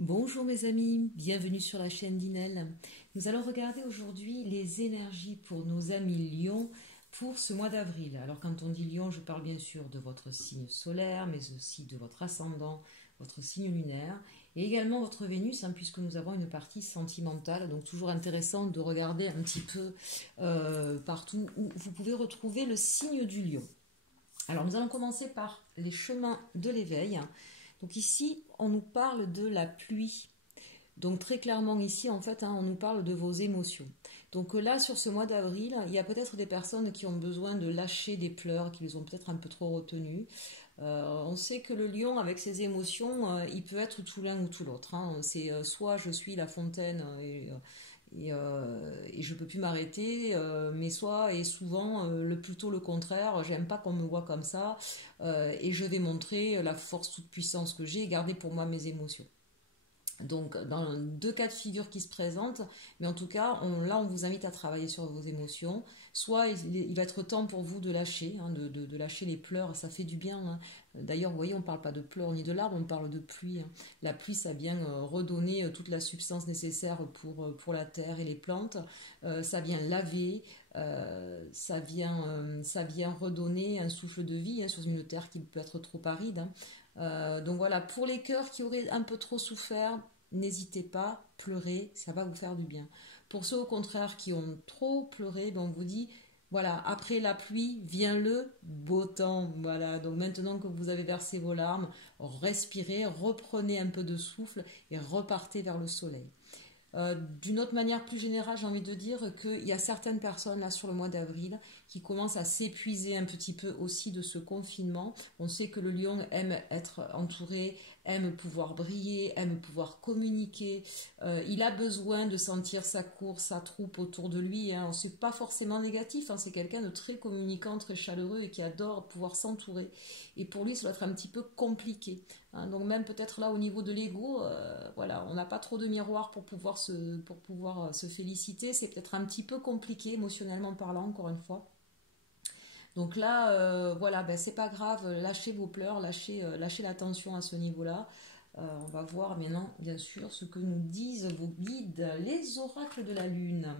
Bonjour mes amis, bienvenue sur la chaîne d'Inel. Nous allons regarder aujourd'hui les énergies pour nos amis Lions pour ce mois d'avril. Alors quand on dit Lion, je parle bien sûr de votre signe solaire, mais aussi de votre ascendant, votre signe lunaire, et également votre Vénus, puisque nous avons une partie sentimentale, donc toujours intéressant de regarder un petit peu partout où vous pouvez retrouver le signe du Lion. Alors nous allons commencer par les chemins de l'éveil. Donc ici, on nous parle de la pluie. Donc très clairement ici, en fait, on nous parle de vos émotions. Donc là, sur ce mois d'avril, il y a peut-être des personnes qui ont besoin de lâcher des pleurs, qui les ont peut-être un peu trop retenues. On sait que le lion, avec ses émotions, il peut être tout l'un ou tout l'autre. C'est soit je suis la fontaine et je peux plus m'arrêter, mais soit et souvent plutôt le contraire, j'aime pas qu'on me voit comme ça, et je vais montrer la force toute puissance que j'ai et garder pour moi mes émotions. Donc, dans deux cas de figure qui se présentent, mais en tout cas, là, on vous invite à travailler sur vos émotions. Soit il va être temps pour vous de lâcher, de lâcher les pleurs, ça fait du bien. D'ailleurs, vous voyez, on ne parle pas de pleurs ni de larmes, on parle de pluie. La pluie, ça vient redonner toute la substance nécessaire pour la terre et les plantes. Ça vient laver, ça vient redonner un souffle de vie sur une terre qui peut être trop aride. Donc voilà, pour les cœurs qui auraient un peu trop souffert, n'hésitez pas, pleurez, ça va vous faire du bien. Pour ceux au contraire qui ont trop pleuré, on vous dit, voilà, après la pluie vient le beau temps. Voilà, donc maintenant que vous avez versé vos larmes, respirez, reprenez un peu de souffle et repartez vers le soleil. D'une autre manière plus générale, j'ai envie de dire qu'il y a certaines personnes là sur le mois d'avril qui commencent à s'épuiser un petit peu aussi de ce confinement. On sait que le lion aime être entouré, aime pouvoir briller, aime pouvoir communiquer. Il a besoin de sentir sa cour, sa troupe autour de lui. C'est pas forcément négatif, c'est quelqu'un de très communicant, très chaleureux et qui adore pouvoir s'entourer. Et pour lui, ça doit être un petit peu compliqué. Donc même peut-être là au niveau de l'ego, voilà, on n'a pas trop de miroirs pour pouvoir se féliciter. C'est peut-être un petit peu compliqué émotionnellement parlant, encore une fois. Donc là, voilà, c'est pas grave, lâchez vos pleurs, lâchez la tension à ce niveau-là. On va voir maintenant, bien sûr, ce que nous disent vos guides, les oracles de la lune.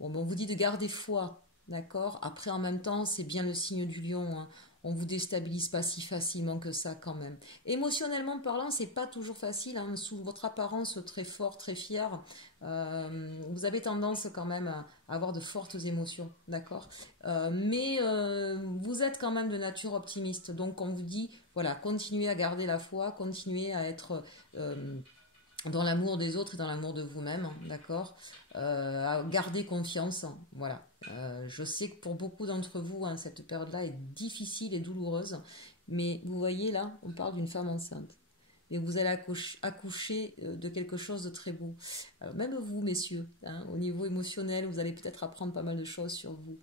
Bon, on vous dit de garder foi, d'accord. Après, en même temps, c'est bien le signe du lion. On vous déstabilise pas si facilement que ça, quand même. Émotionnellement parlant, c'est pas toujours facile. Sous votre apparence très fort, très fier, vous avez tendance quand même à avoir de fortes émotions, d'accord. Mais vous êtes quand même de nature optimiste. Donc, on vous dit, voilà, continuez à garder la foi, continuez à être dans l'amour des autres et dans l'amour de vous-même, d'accord. À garder confiance, voilà. Je sais que pour beaucoup d'entre vous, cette période-là est difficile et douloureuse, mais vous voyez là, on parle d'une femme enceinte. Et vous allez accoucher de quelque chose de très beau. Alors, même vous, messieurs, au niveau émotionnel, vous allez peut-être apprendre pas mal de choses sur vous.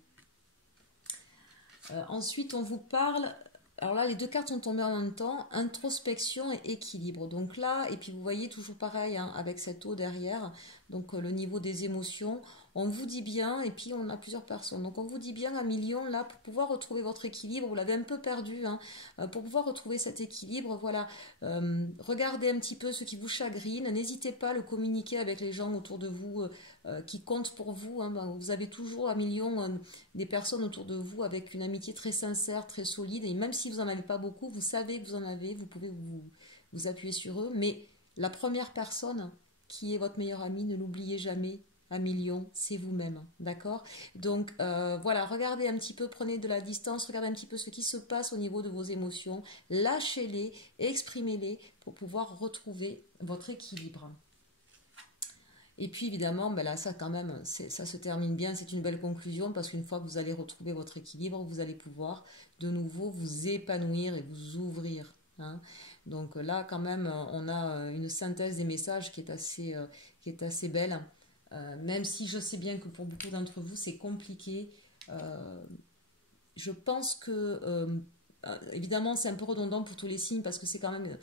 Ensuite, on vous parle. Alors là, les deux cartes sont tombées en même temps, introspection et équilibre. Donc là, et puis vous voyez toujours pareil, avec cette eau derrière, donc le niveau des émotions, on vous dit bien, et puis on a plusieurs personnes. Donc on vous dit bien à million là, pour pouvoir retrouver votre équilibre, vous l'avez un peu perdu, pour pouvoir retrouver cet équilibre, voilà, regardez un petit peu ce qui vous chagrine, n'hésitez pas à le communiquer avec les gens autour de vous qui comptent pour vous. Vous avez toujours à million des personnes autour de vous avec une amitié très sincère, très solide, et même si vous n'en avez pas beaucoup, vous savez que vous en avez, vous pouvez vous appuyer sur eux, mais la première personne qui est votre meilleur ami, ne l'oubliez jamais, à million, c'est vous-même, d'accord. Donc voilà, regardez un petit peu, prenez de la distance, regardez un petit peu ce qui se passe au niveau de vos émotions, lâchez-les, exprimez-les pour pouvoir retrouver votre équilibre. Et puis évidemment, là ça quand même, ça se termine bien, c'est une belle conclusion parce qu'une fois que vous allez retrouver votre équilibre, vous allez pouvoir de nouveau vous épanouir et vous ouvrir. Donc là quand même, on a une synthèse des messages qui est assez belle. Même si je sais bien que pour beaucoup d'entre vous c'est compliqué, je pense que évidemment c'est un peu redondant pour tous les signes parce que c'est quand même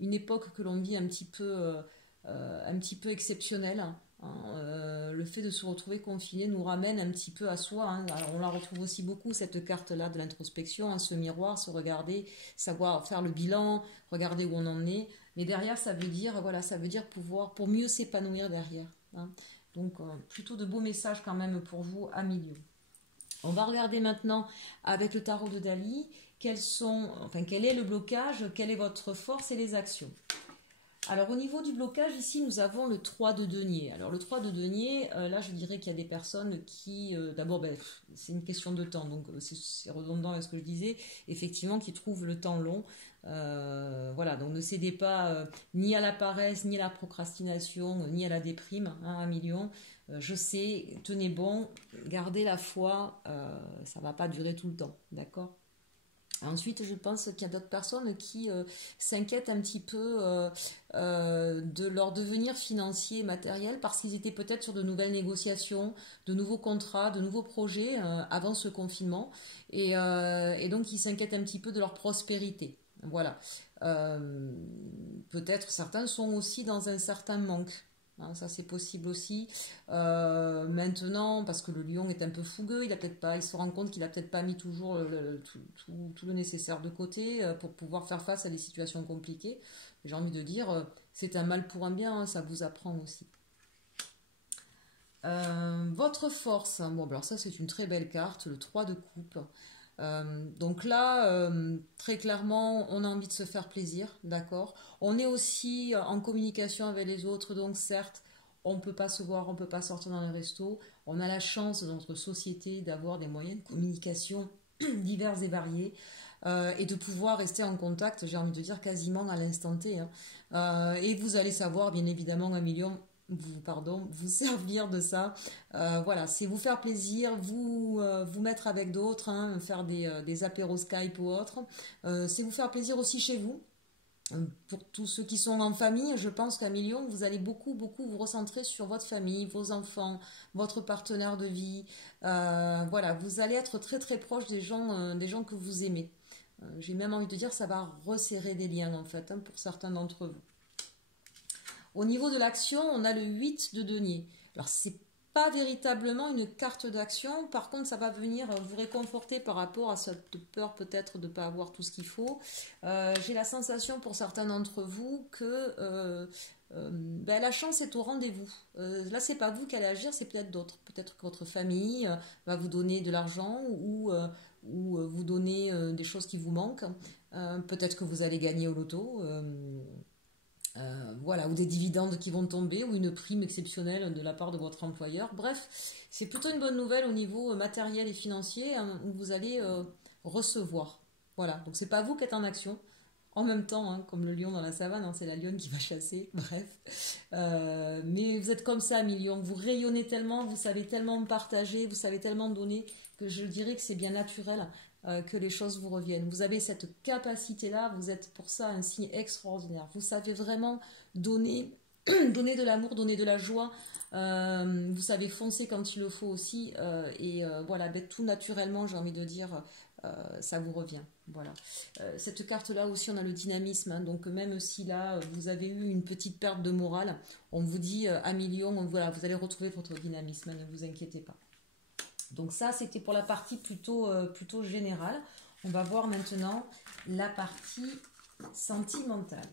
une époque que l'on vit un petit peu exceptionnel. Le fait de se retrouver confiné nous ramène un petit peu à soi. Alors on la retrouve aussi beaucoup, cette carte-là de l'introspection, ce miroir, se regarder, savoir faire le bilan, regarder où on en est. Mais derrière, ça veut dire, voilà, ça veut dire pouvoir, pour mieux s'épanouir derrière. Hein. Donc, plutôt de beaux messages quand même pour vous à milieu. On va regarder maintenant avec le tarot de Dali quel est le blocage, quelle est votre force et les actions. Alors au niveau du blocage, ici nous avons le 3 de denier. Alors le 3 de denier, là je dirais qu'il y a des personnes qui, d'abord c'est une question de temps, donc c'est redondant avec ce que je disais, effectivement qui trouvent le temps long. Voilà, donc ne cédez pas ni à la paresse, ni à la procrastination, ni à la déprime, hein, 1 million. Je sais, tenez bon, gardez la foi, ça va pas durer tout le temps, d'accord? Ensuite, je pense qu'il y a d'autres personnes qui s'inquiètent un petit peu de leur devenir financier et matériel parce qu'ils étaient peut-être sur de nouvelles négociations, de nouveaux contrats, de nouveaux projets avant ce confinement et donc ils s'inquiètent un petit peu de leur prospérité. Voilà. Peut-être certains sont aussi dans un certain manque. Hein, ça c'est possible aussi. Maintenant, parce que le lion est un peu fougueux, il se rend compte qu'il a peut-être pas mis toujours tout le nécessaire de côté pour pouvoir faire face à des situations compliquées. J'ai envie de dire, c'est un mal pour un bien, hein, ça vous apprend aussi. Votre force, bon alors ça c'est une très belle carte, le 3 de coupe. Donc là, très clairement, on a envie de se faire plaisir, d'accord. On est aussi en communication avec les autres, donc certes, on ne peut pas se voir, on ne peut pas sortir dans les restos. On a la chance dans notre société d'avoir des moyens de communication divers et variés et de pouvoir rester en contact, j'ai envie de dire, quasiment à l'instant T. Hein. Et vous allez savoir, bien évidemment, vous servir de ça. Voilà, c'est vous faire plaisir, vous mettre avec d'autres, hein, faire des apéros Skype ou autre. C'est vous faire plaisir aussi chez vous. Pour tous ceux qui sont en famille, je pense qu'à Million, vous allez beaucoup vous recentrer sur votre famille, vos enfants, votre partenaire de vie. Voilà, vous allez être très proche des gens que vous aimez. J'ai même envie de dire, ça va resserrer des liens en fait, hein, pour certains d'entre vous. Au niveau de l'action, on a le 8 de denier. Alors, c'est pas véritablement une carte d'action. Par contre, ça va venir vous réconforter par rapport à cette peur peut-être de ne pas avoir tout ce qu'il faut. J'ai la sensation pour certains d'entre vous que la chance est au rendez-vous. Là, c'est pas vous qui allez agir, c'est peut-être d'autres. Peut-être que votre famille va vous donner de l'argent ou vous donner des choses qui vous manquent. Peut-être que vous allez gagner au loto. Voilà, ou des dividendes qui vont tomber, ou une prime exceptionnelle de la part de votre employeur. Bref, c'est plutôt une bonne nouvelle au niveau matériel et financier, hein, où vous allez recevoir. Voilà, donc c'est pas vous qui êtes en action. En même temps, hein, comme le lion dans la savane, hein, c'est la lionne qui va chasser. Bref, mais vous êtes comme ça, Million. Vous rayonnez tellement, vous savez tellement partager, vous savez tellement donner que je dirais que c'est bien naturel. Que les choses vous reviennent. Vous avez cette capacité-là, vous êtes pour ça un signe extraordinaire. Vous savez vraiment donner, donner de l'amour, donner de la joie. Vous savez foncer quand il le faut aussi. Voilà, tout naturellement, j'ai envie de dire, ça vous revient. Voilà. Cette carte-là aussi, on a le dynamisme. Hein, donc même si là, vous avez eu une petite perte de morale, on vous dit à Million, voilà, vous allez retrouver votre dynamisme, ne vous inquiétez pas. Donc ça, c'était pour la partie plutôt générale. On va voir maintenant la partie sentimentale.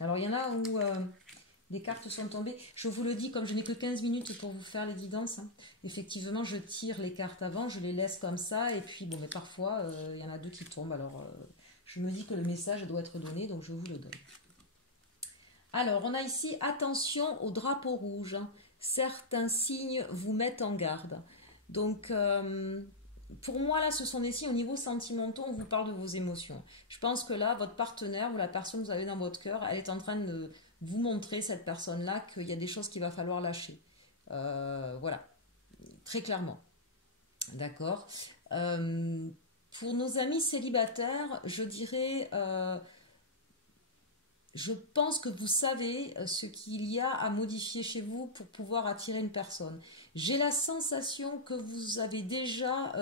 Alors, il y en a où des cartes sont tombées. Je vous le dis, comme je n'ai que 15 minutes pour vous faire les guidances, hein, effectivement, je tire les cartes avant, je les laisse comme ça, et puis, bon, mais parfois, il y en a 2 qui tombent. Alors, je me dis que le message doit être donné, donc je vous le donne. Alors, on a ici, attention au drapeau rouge. Certains signes vous mettent en garde. Donc, pour moi, là, ce sont des signes au niveau sentimental, on vous parle de vos émotions. Je pense que là, votre partenaire ou la personne que vous avez dans votre cœur, elle est en train de vous montrer, cette personne-là, qu'il y a des choses qu'il va falloir lâcher. Voilà, très clairement. D'accord. Pour nos amis célibataires, je dirais... je pense que vous savez ce qu'il y a à modifier chez vous pour pouvoir attirer une personne. J'ai la sensation que vous avez déjà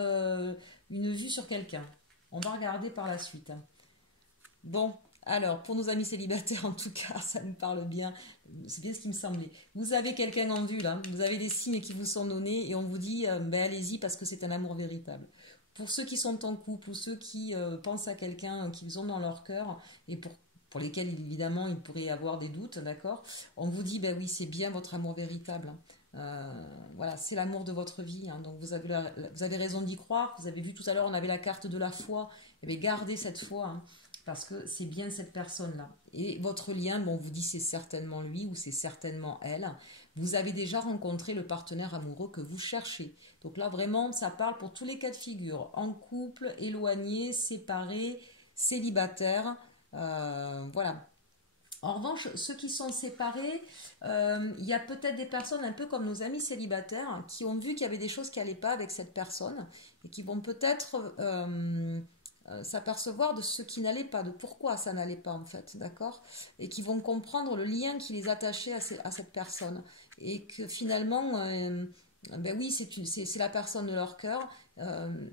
une vue sur quelqu'un. On va regarder par la suite. Bon, Alors, pour nos amis célibataires, en tout cas, ça me parle bien. C'est bien ce qui me semblait. Vous avez quelqu'un en vue, là. Vous avez des signes qui vous sont donnés et on vous dit, ben, allez-y parce que c'est un amour véritable. Pour ceux qui sont en couple ou ceux qui pensent à quelqu'un qu'ils ont dans leur cœur et pour lesquels, évidemment, il pourrait y avoir des doutes, d'accord? On vous dit, ben oui, c'est bien votre amour véritable. Voilà, c'est l'amour de votre vie. Hein. Donc, vous avez raison d'y croire. Vous avez vu tout à l'heure, on avait la carte de la foi. Eh bien, gardez cette foi. Hein, parce que c'est bien cette personne-là. Et votre lien, bon, on vous dit c'est certainement lui ou c'est certainement elle. Vous avez déjà rencontré le partenaire amoureux que vous cherchez. Donc là, vraiment, ça parle pour tous les cas de figure. En couple, éloigné, séparé, célibataire. Voilà. En revanche, ceux qui sont séparés, il y a peut-être des personnes un peu comme nos amis célibataires qui ont vu qu'il y avait des choses qui n'allaient pas avec cette personne et qui vont peut-être s'apercevoir de ce qui n'allait pas, de pourquoi ça n'allait pas en fait, d'accord? Et qui vont comprendre le lien qui les attachait à cette personne. Et que finalement, ben oui, c'est la personne de leur cœur,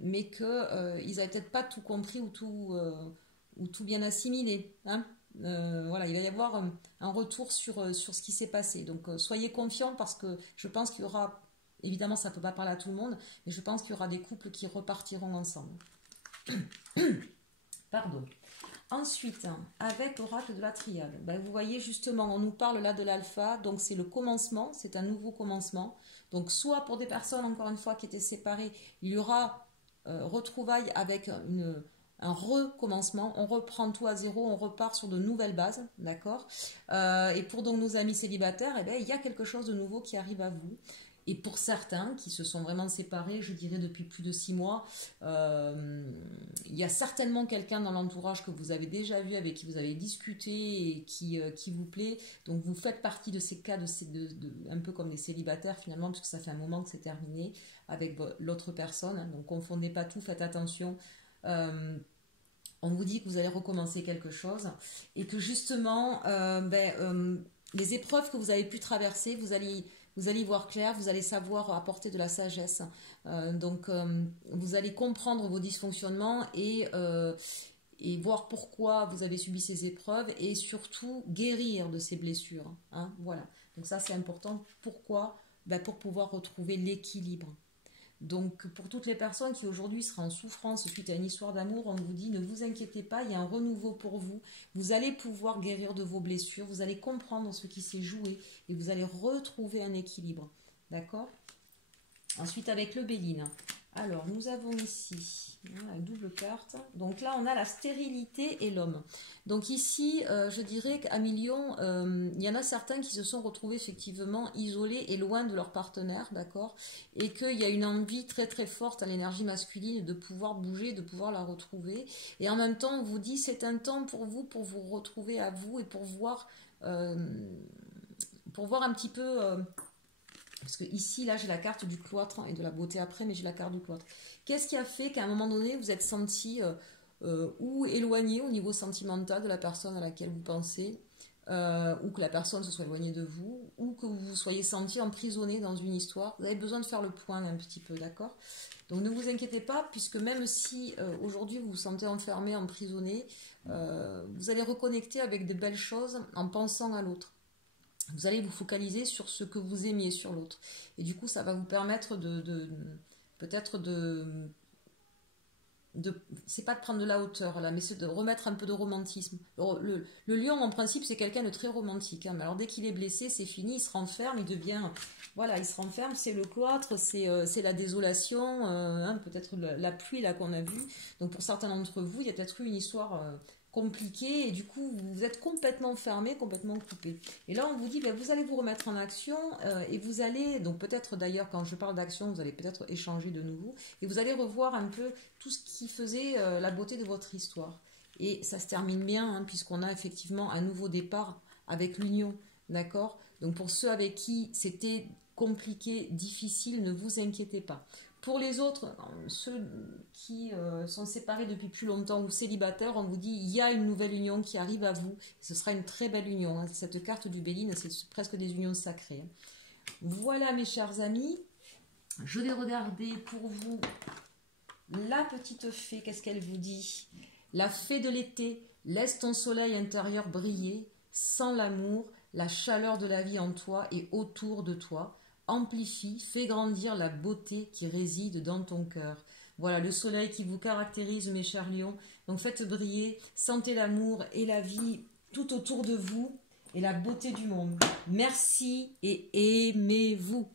mais qu'ils n'avaient peut-être pas tout compris ou tout bien assimilé. Hein. Voilà, il va y avoir un retour sur ce qui s'est passé. Donc soyez confiants parce que je pense qu'il y aura, évidemment ça ne peut pas parler à tout le monde, mais je pense qu'il y aura des couples qui repartiront ensemble. Pardon. Ensuite, avec l'oracle de la triade, ben, vous voyez justement, on nous parle là de l'alpha, donc c'est le commencement, c'est un nouveau commencement. Donc soit pour des personnes, encore une fois, qui étaient séparées, il y aura retrouvailles avec un recommencement, on reprend tout à zéro, on repart sur de nouvelles bases, d'accord. Et pour donc nos amis célibataires, eh bien, il y a quelque chose de nouveau qui arrive à vous. Et pour certains qui se sont vraiment séparés, je dirais depuis plus de 6 mois, il y a certainement quelqu'un dans l'entourage que vous avez déjà vu, avec qui vous avez discuté et qui vous plaît. Donc vous faites partie de ces cas, un peu comme des célibataires finalement, puisque ça fait un moment que c'est terminé avec l'autre personne. Donc confondez pas tout, faites attention. On vous dit que vous allez recommencer quelque chose et que justement, les épreuves que vous avez pu traverser, vous allez y voir clair, vous allez savoir apporter de la sagesse. Donc, vous allez comprendre vos dysfonctionnements et voir pourquoi vous avez subi ces épreuves et surtout guérir de ces blessures. Hein, voilà. Donc ça, c'est important. Pourquoi? Pour pouvoir retrouver l'équilibre. Donc, pour toutes les personnes qui aujourd'hui seraient en souffrance suite à une histoire d'amour, on vous dit ne vous inquiétez pas, il y a un renouveau pour vous. Vous allez pouvoir guérir de vos blessures, vous allez comprendre ce qui s'est joué et vous allez retrouver un équilibre. D'accord? Ensuite, avec le Béline. Alors, nous avons ici une double carte. Donc là, on a la stérilité et l'homme. Donc ici, je dirais qu'à Million, il y en a certains qui se sont retrouvés effectivement isolés et loin de leur partenaire, d'accord? Et qu'il y a une envie très très forte à l'énergie masculine de pouvoir bouger, de pouvoir la retrouver. Et en même temps, on vous dit c'est un temps pour vous retrouver à vous et pour voir un petit peu... parce que ici, là, j'ai la carte du cloître et de la beauté après, mais j'ai la carte du cloître. Qu'est-ce qui a fait qu'à un moment donné, vous êtes senti ou éloigné au niveau sentimental de la personne à laquelle vous pensez, ou que la personne se soit éloignée de vous, ou que vous vous soyez senti emprisonné dans une histoire? Vous avez besoin de faire le point un petit peu, d'accord? Donc ne vous inquiétez pas, puisque même si aujourd'hui vous vous sentez enfermé, emprisonné, vous allez reconnecter avec de belles choses en pensant à l'autre. Vous allez vous focaliser sur ce que vous aimiez sur l'autre. Et du coup, ça va vous permettre peut-être c'est pas de prendre de la hauteur là, mais c'est de remettre un peu de romantisme. Le lion, en principe, c'est quelqu'un de très romantique. Hein, mais alors dès qu'il est blessé, c'est fini, il se renferme, il se renferme, c'est le cloître, c'est la désolation, peut-être la pluie là qu'on a vue. Donc pour certains d'entre vous, il y a peut-être eu une histoire compliqué et du coup vous êtes complètement fermé, complètement coupé. Et là on vous dit vous allez vous remettre en action et vous allez, donc peut-être d'ailleurs quand je parle d'action, vous allez peut-être échanger de nouveau et vous allez revoir un peu tout ce qui faisait la beauté de votre histoire. Et ça se termine bien puisqu'on a effectivement un nouveau départ avec l'union, d'accord? Donc pour ceux avec qui c'était compliqué, difficile, ne vous inquiétez pas. Pour les autres, ceux qui sont séparés depuis plus longtemps ou célibataires, on vous dit il y a une nouvelle union qui arrive à vous. Ce sera une très belle union. Cette carte du Béline, c'est presque des unions sacrées. Voilà mes chers amis. Je vais regarder pour vous la petite fée. Qu'est-ce qu'elle vous dit? La fée de l'été, Laisse ton soleil intérieur briller, sens l'amour, la chaleur de la vie en toi et autour de toi. Amplifie, fais grandir la beauté qui réside dans ton cœur. Voilà le soleil qui vous caractérise, mes chers lions. Donc faites briller, sentez l'amour et la vie tout autour de vous et la beauté du monde. Merci et aimez-vous.